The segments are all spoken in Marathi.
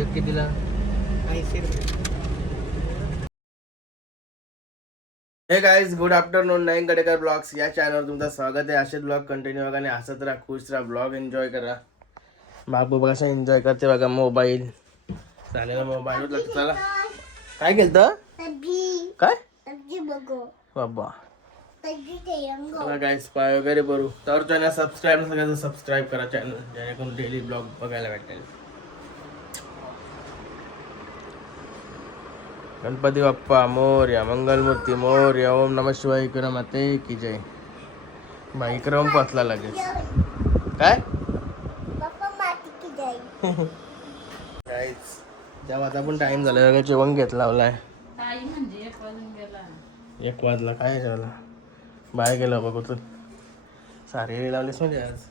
एक कितीला? ऐंशी हे गाईज गुड आफ्टरनून नाईन कडेकर ब्लॉग्स या चॅनलवर तुमचं स्वागत आहे. असेच ब्लॉग कंटिन्यू बघा आणि हसत राहा खुश राहा ब्लॉग एन्जॉय करा. बाबू बघा कसं एन्जॉय करते बघा मोबाईल चालेल मोबाईल चला. काय केलं काय? बाबा. चला गाईज पाय वगैरे भरू. तर चॅनल सबस्क्राईब सगळ्यांचं सबस्क्राईब करा चॅनल जेणेकरून डेली ब्लॉग बघायला भेटेल. गणपती बाप्पा मोर्या मंगलमूर्ती मोर्या ओम नम शिवाय विक्रम माते की जय. बा विक्रम पोचला लगेच. काय? काहीच जेव्हा आता पण टाइम झाला लगेच जेवण घेतला लावलाय. एक वाजला काय झालं बाहेर गेलं बघ तू सारी लावलीस म्हणजे आज?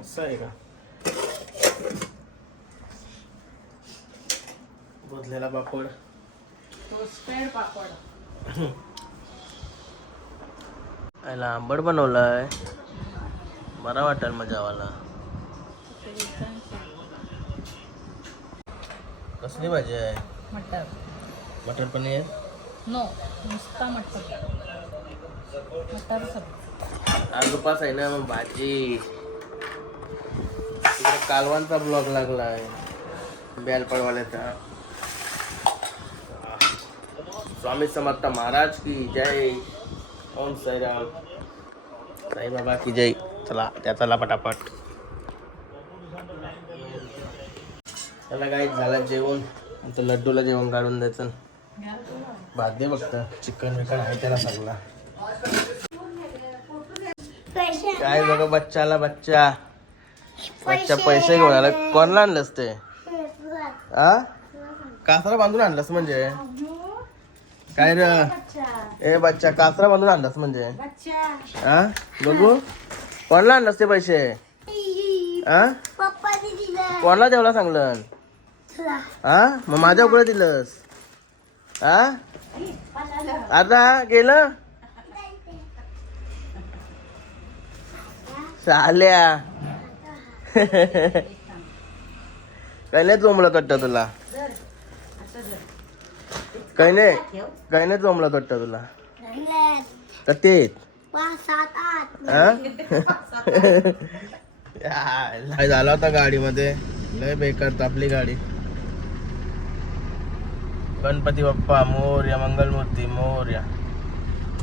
असं आहे का? भुजलेला पापड. याला आंबट बनवलाय. बरा वाटेल मजावाला. कसली भाजी आहे? मटर. मटर पनीर? नो नुसता मटर. मटर सब आज उपास आहे ना मग भाजी. कालवांचा ब्लॉग लागलाय. बेलपडवाल्याचा स्वामी समर्थ महाराज की जय। ओम साईराम। साईबाबा की जय। चला त्या चला पटापट। त्याला काय झालं जेवण. तर लड्डूला जेवण काढून द्यायचं. भात दे फक्त. चिकन विकन आहे त्याला सगळा. काय बघा बच्चाला बच्चा. बच्चा पैसे घेऊन आला. कोणला आणलंस ते? आ? कासाला बांधून आणलंस म्हणजे? काय र? ए बच्चा कासरा बांधून आणलास म्हणजे? हा बघू. कोणला आणलंस ते पैसे? हा कोणाला देवला सांगलं? हा मग माझ्या पुढे दिलंस. हा आता गेलं? चाल्या काही नाही जमलं वाटतं तुला. काही नाही. काही नाही जमलं वाटत तुला. तर तेच. झाला होता गाडीमध्ये. लय बेकार आपली गाडी. गणपती बाप्पा मोर्या मंगलमूर्ती मोर्या.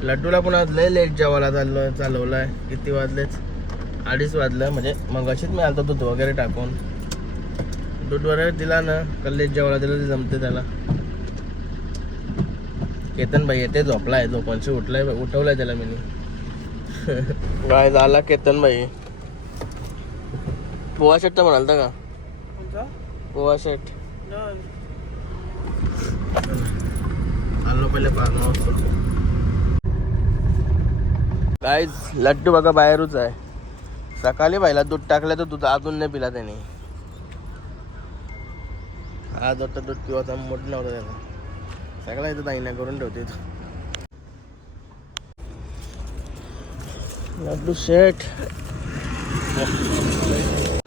लड्डूला पण आज लय लेट जेवायला चाललो चालवलाय. किती वाजलेच? अडीच वाजलं. म्हणजे मग अशीच मी आलतो दूध वगैरे टाकून. दूध वगैरे दिला ना कल्लेच जेवायला दिलं ते जमते त्याला. केतन भाई येते झोपलाय झोपांशी उठलाय उठवलाय त्याला मी काय झाला केतन भाई पोहा शेट तर म्हणाल का पोहा शेट. आलो पहिले काय लड्डू बघा बाहेरच आहे. सकाळी बाईला दूध टाकलं तर दूध अजून नाही पिला त्याने. हा दूध दूध पिवाचा मोठ नव्हता त्याला सगळा इथं दाईना करून ठेवते लड्डू शेठ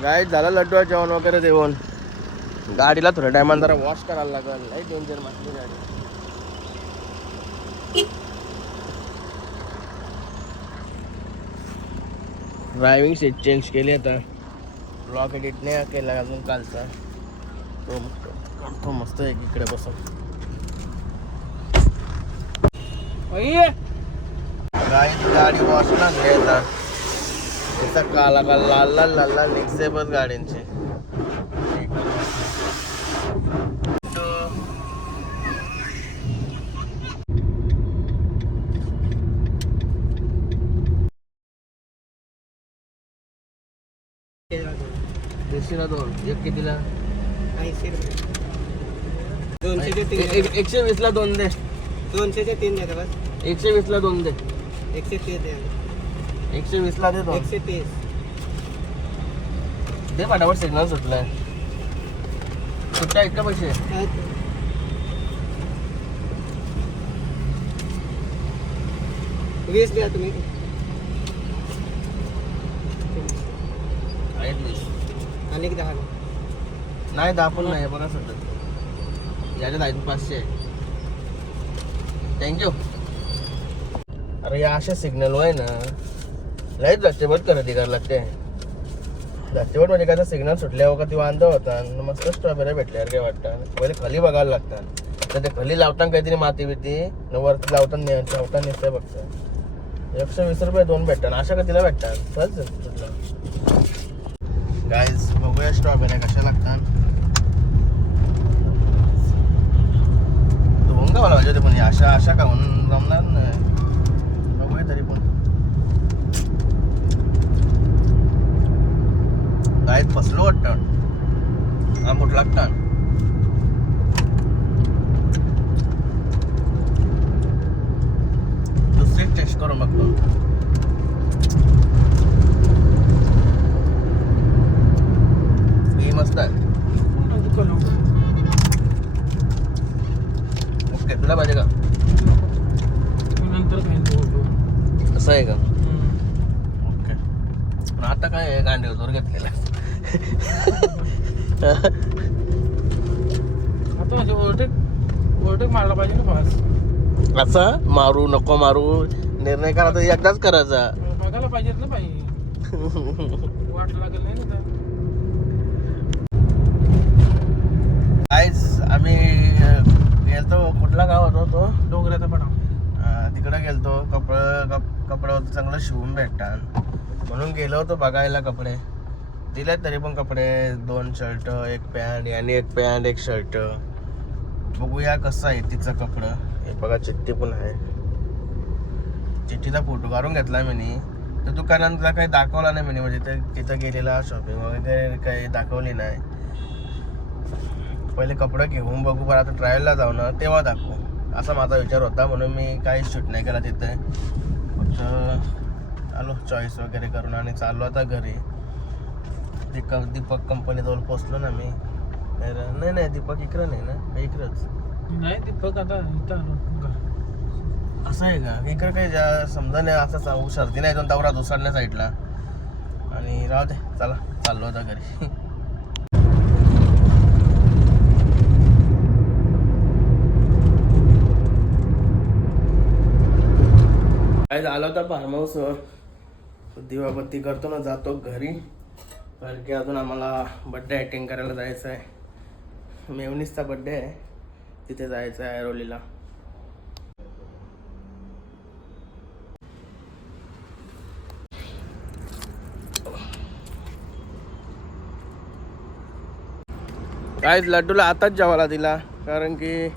गाय झाला लड्डू जेवण वगैरे देऊन. गाडीला थोड्या टायमान जरा वॉश करायला लागेल. नाही डेंजर मागली गाडी. ड्रायव्हिंग सीट चेंज केली आता. ब्लॉक एडिट नाही केला अजून कालचा. तो मस्त एक इकडे बसून. गाडी वॉशला घ्यायचा त्याचा काला काला लाल लाल लाल लाल निघते बस गाड्यांचे देशीला दोन. एक कितीला? ऐंशी रुपये. एकशे वीस ला दोन दे. दोनशेचे तीन देते बस? एकशे वीस ला दोन दे. एकशे तीस द्या एकशे वीस ला दे दोन. एकशे तीस. दे फटाफट सिग्नल सुटलाय. सुट्ट्या इतका पैसे. वीस द्या तुम्ही. आहेत वीस. आणि एक दहा. द्या. नाही दाखवून नाही बघा सध्या. याच्यात आहे पाचशे. थँक्यू अरे या अशा सिग्नल आहे ना लयच रस्तेवर करत करायला लागते रस्तेवर म्हणजे काय सिग्नल सुटल्यावर का ती वांदा होता आणि मस्त स्ट्रॉबेरी भेटल्या काय वाटतं पहिले खाली बघायला लागतात. तर ते खाली लावताना काहीतरी माती बिती न वरती लावताना ने- लावताना निघतंय एकशे वीस रुपये दोन भेटतात. अशा का तिला भेटतात सहज सुटलं बघूया स्ट्रॉबेरी कशा लागतात दोन का मला पाहिजे पण हे अशा अशा का म्हणून जमणार नाही. बघूया तरी पण. गायत फसलो वाटतं. आंबूट लागतात दुसरी टेस्ट करून बघतो. ही मस्त आहे. ओके तुला पाहिजे का? नंतर असं आहे का? ओके. पण आता काय आहे? गांडे जोर घेतलेला. आता म्हणजे ओव्हरटेक ओव्हरटेक मारला पाहिजे ना फास्ट. असा? मारू नको मारू. निर्णय करा तर एकदाच करायचा बघायला पाहिजेत ना पाहिजे वाट लागेल नाही ना आम्ही गेलतो कुठला गाव होतो तो? डोंगराचा पडा तिकडं गेलतो कपडे कप कपड्यावर चांगलं शिवून भेटतात. म्हणून गेलो होतो बघायला कपडे. दिले तरी पण कपडे दोन शर्ट एक पॅन्ट आणि एक पॅन्ट एक शर्ट बघूया कसं आहे तिचं कपडं. हे बघा चिठ्ठी पण आहे. चिठ्ठीचा फोटो काढून घेतला मी तर दुकानातला काही दाखवला नाही म्हणे म्हणजे ते तिथं गेलेला शॉपिंग वगैरे काही दाखवली नाही. पहिले कपडे घेऊन बघू पण आता ट्रायलला जाऊ ना तेव्हा दाखवू. असा माझा विचार होता म्हणून मी काही शूट नाही केला तिथे. फक्त आलो चॉईस वगैरे करून आणि चाललो आता घरी. दीपक दीपक कंपनीजवळ पोचलो ना मी. नाही नाही दीपक इकडं नाही ना इकडंच. नाही दीपक आता. असं आहे का? इकडं काही समजा नाही असं सांगू सर्दी नाही जाऊन दौरा दुसऱ्या साईडला आणि राहू दे चला चाललो आता घरी. काय आला होता फार्म हाऊसवर दिवाबत्ती करतो ना जातो घरी. कारण की अजून आम्हाला बड्डे अटेंड करायला जायचं आहे मेवणीसचा बड्डे आहे. तिथे जायचं आहे ऐरोलीला. काहीच लड्डूला आताच जेवायला दिला. कारण की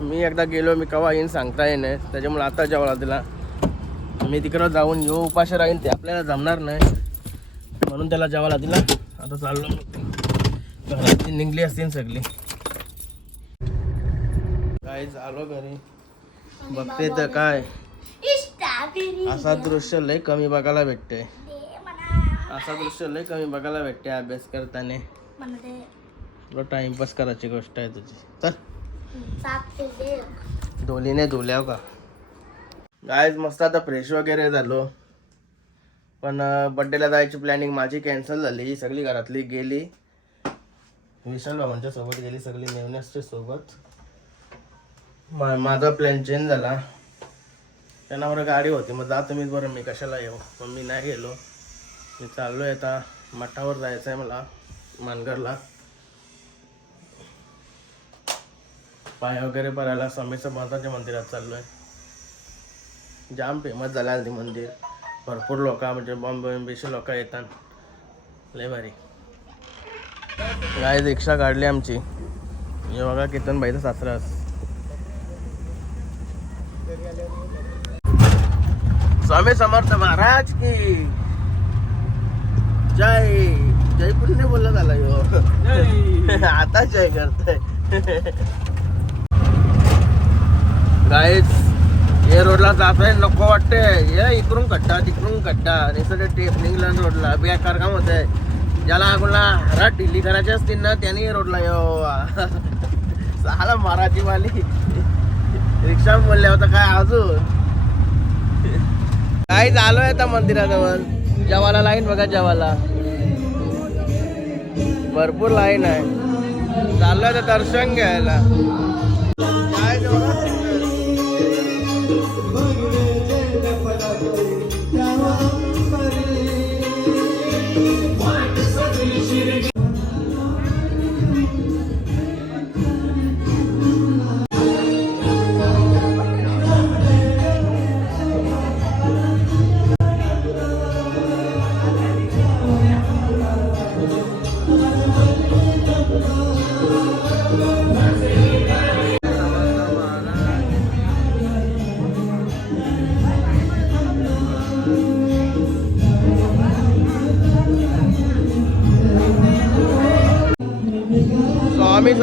मी एकदा गेलो मी केव्हा येईन सांगता येईन. त्याच्यामुळे आताच जेवायला दिला. मी तिकडं जाऊन येऊ उपाशी राहीन ते आपल्याला जमणार नाही. म्हणून त्याला जेवायला दिला आता चाललो मी घरातली निघली असतील सगळी. काय आलो घरी. बघते तर काय. असा दृश्य लय कमी बघायला भेटते असा दृश्य लय कमी बघायला भेटते अभ्यास करताना. तुला टाइमपास करायची गोष्ट आहे तुझी. तर धुलीने धुल्या का? गायज मस्त आता फ्रेश वगैरे झालो. पण बड्डेला जायची प्लॅनिंग माझी कॅन्सल झाली. सगळी घरातली गेली. विशाल बाबांच्या सोबत गेली सगळी मेवण्याच्या सोबत. मा माझा प्लॅन चेंज झाला. त्यांना बरं गाडी होती. मग जातो मीच बरं मी कशाला येऊ? पण मी नाही गेलो. मी चाललो आहे आता. मठावर जायचं आहे मला मानगरला. पाय वगैरे भरायला स्वामी समर्थांच्या मंदिरात चाललो आहे जाम फेमस झाला ते मंदिर. भरपूर लोक म्हणजे बॉम्बे बिंबेचे लोक येतात. लय भारी. गाय रिक्षा काढली आमची. हे बघा कितन बाईचा सासरास स्वामी समर्थ महाराज की. जय. जय पुण्य बोलला झाला यो. आता जय करतोय. गाईच हे रोडला जातोय नको वाटते हे इकडून कट्टा तिकडून कट्टा. आणि सगळे टेपनिंगला रोडला बेकार काम होत आहे. ज्याला कोणाला हरा ढिल्ली करायची असतील ना त्याने हे रोडला यो सहाला माराची माली रिक्षा बोलल्या होता काय अजून? काही काय आहे त्या मंदिराजवळ? जेवाला लाईन बघा जेवाला भरपूर लाईन आहे. चाललोय तर दर्शन घ्यायला. काय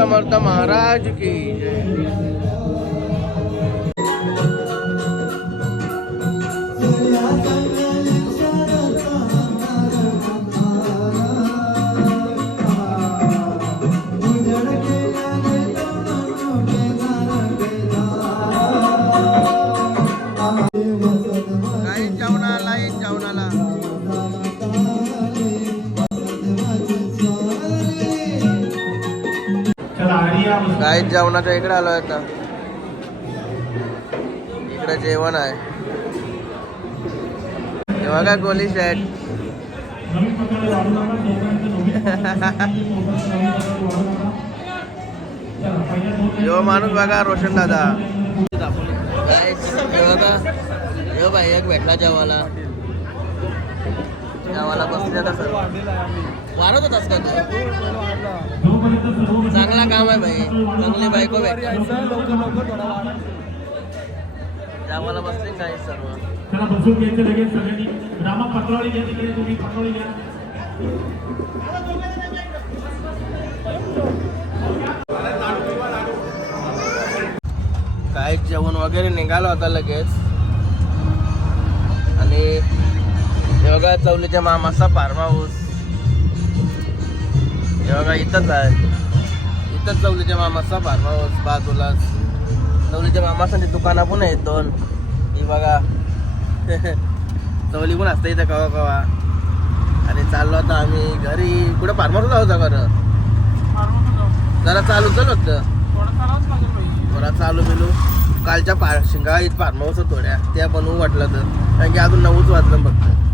ते बघा सुंदर. स्वामी जेवणाच्या इकडे आलो आता. इकडे जेवण आहे. तेव्हा काय कोहली शेट यो माणूस बघा रोशन दादा. यो भाई एक भेटला जेवाला जेवाला बसले आता सर्व. वाढत होतास का? तू चांगला काम आहे भाई. चांगली बायको जेवाला बसले काय सर्व? त्याला बसून घ्यायचं लगेच सगळ्यांनी. रामा पटवाळी घ्या तिकडे तुम्ही पटवाळी घ्या. काय जेवण वगैरे निघालो आता लगेच. आणि योगा चौलीच्या मामाचा फार्म हाऊस. बघा इथंच आहे. इथंच चवलीच्या मामाचा फार्म बाजूलाच चवलीच्या मामासाठी दुकाना पण आहेत दोन. ही बघा. चवली पण असतं इथं कवा कवा. आणि चाललो आता आम्ही घरी. कुठं फार्महाऊस होता खरं? जरा चालू चल होतं. थोडा चालू बिलू. कालच्या पा शिंगा इथं फार्म हाऊस थोड्या. त्या बनवू वाटलं तर. कारण की अजून नऊच वाजलं फक्त.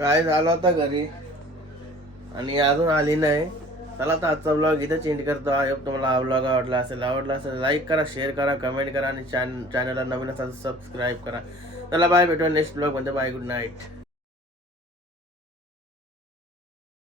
गाय झाला होता घरी? आणि अजून आली नाही. चला तर आजचा ब्लॉग इथे चेंज करतो. आय होप तुम्हाला हा ब्लॉग आवडला असेल. आवडला असेल लाईक करा शेअर करा कमेंट करा आणि चॅन चॅनलला नवीन असाल सबस्क्राईब करा. चला बाय भेटू नेक्स्ट ब्लॉगमध्ये बाय गुड नाईट